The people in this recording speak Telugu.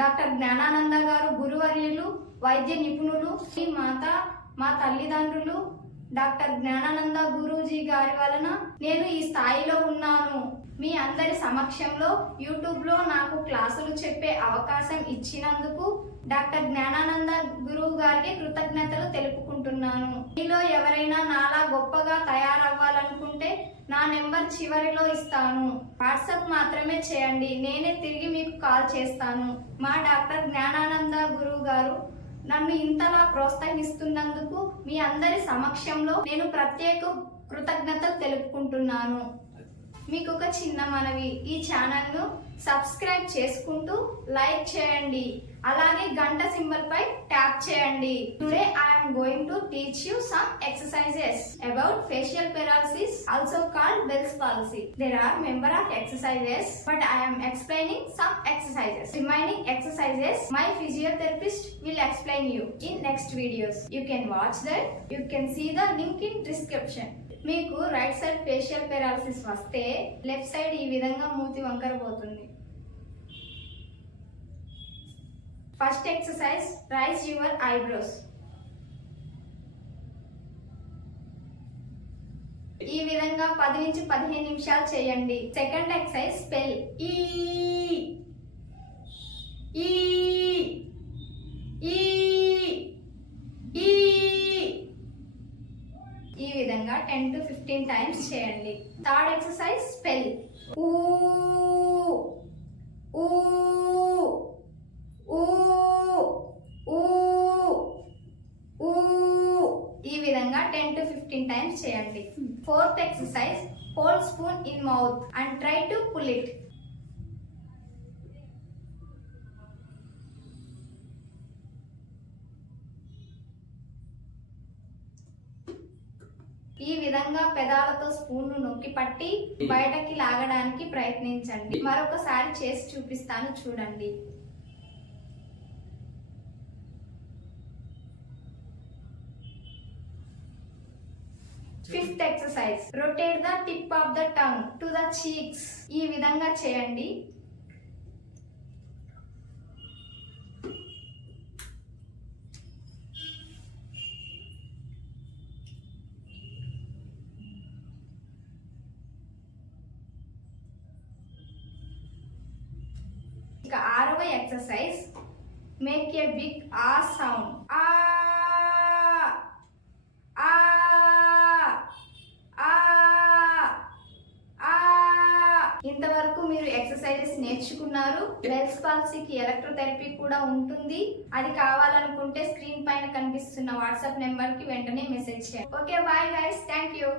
డాక్టర్ జ్ఞానానంద గారు గురువర్యులు వైద్య నిపుణులు శ్రీ మాత మా తల్లిదండ్రులు డాక్టర్ జ్ఞానానంద గురూజీ గారి వలన నేను ఈ స్థాయిలో ఉన్నాను. మీ అందరి సమక్షంలో యూట్యూబ్లో నాకు క్లాసులు చెప్పే అవకాశం ఇచ్చినందుకు డాక్టర్ జ్ఞానానంద గురువు గారికి కృతజ్ఞతలు తెలుపుకుంటున్నాను. మీలో ఎవరైనా నాలా గొప్పగా తయారవ్వాలనుకుంటే నా నెంబర్ చివరిలో ఇస్తాను. వాట్సాప్ మాత్రమే చేయండి. నేనే తిరిగి మీకు కాల్ చేస్తాను. మా డాక్టర్ జ్ఞానానంద గురువు గారు నన్ను ఇంతలా ప్రోత్సహిస్తున్నందుకు మీ అందరి సమక్షంలో నేను ప్రత్యేక కృతజ్ఞతలు తెలుపుకుంటున్నాను. మీకు ఒక చిన్న మనవి. ఈ ఛానల్ను సబ్స్క్రైబ్ చేసుకుంటూ లైక్ చేయండి. అలాగే గంట సింబల్ పై ట్యాప్ చేయండి. Today going to teach you some exercises about facial paralysis also called Bell's palsy. There are member of exercises but I am explaining some exercises. Remaining exercises my physiotherapist will explain you in next videos. You can watch that. You can see the link in description. మీకు రైట్ సైడ్ ఫేషియల్ పెరాలసిస్ వస్తే లెఫ్ట్ సైడ్ ఈ విధంగా మూతి వంకరపోతుంది first exercise raise your eyebrows ఈ విధంగా పది నుంచి పదిహేను నిమిషాలు చేయండి. సెకండ్ ఎక్సర్సైజ్ స్పెల్ ఈ. ఈ. ఈ. ఈ. ఈ విధంగా టెన్ టు ఫిఫ్టీన్ టైమ్స్ చేయండి. థర్డ్ ఎక్సర్సైజ్ స్పెల్ ఊ. ఊ. ఊ. ఊ. ఊ. ఈ విధంగా టెన్ టు ఫిఫ్టీన్ టైమ్స్ చేయండి. Fourth exercise hold spoon in mouth and try to pull it ఈ విధంగా పెదాలతో స్పూన్ నొక్కి పట్టి బయటకి లాగడానికి ప్రయత్నించండి. మరొకసారి చేసి చూపిస్తాను చూడండి. Fifth exercise rotate the tip of the tongue to the cheeks ఈ విధంగా చేయండి. ఇక ఆరవ exercise make a big ah sound ఆ ఆ ఆ ఆ ఇంతవరకు మీరు ఎక్సర్సైజెస్ నేర్చుకున్నారు బెల్స్ పాలసీకి ఎలక్ట్రోథెరపీ కూడా ఉంటుంది. అది కావాలనుకుంటే స్క్రీన్ పైన కనిపిస్తున్న వాట్సాప్ నెంబర్కి వెంటనే మెసేజ్ చేయండి. Okay bye guys thank you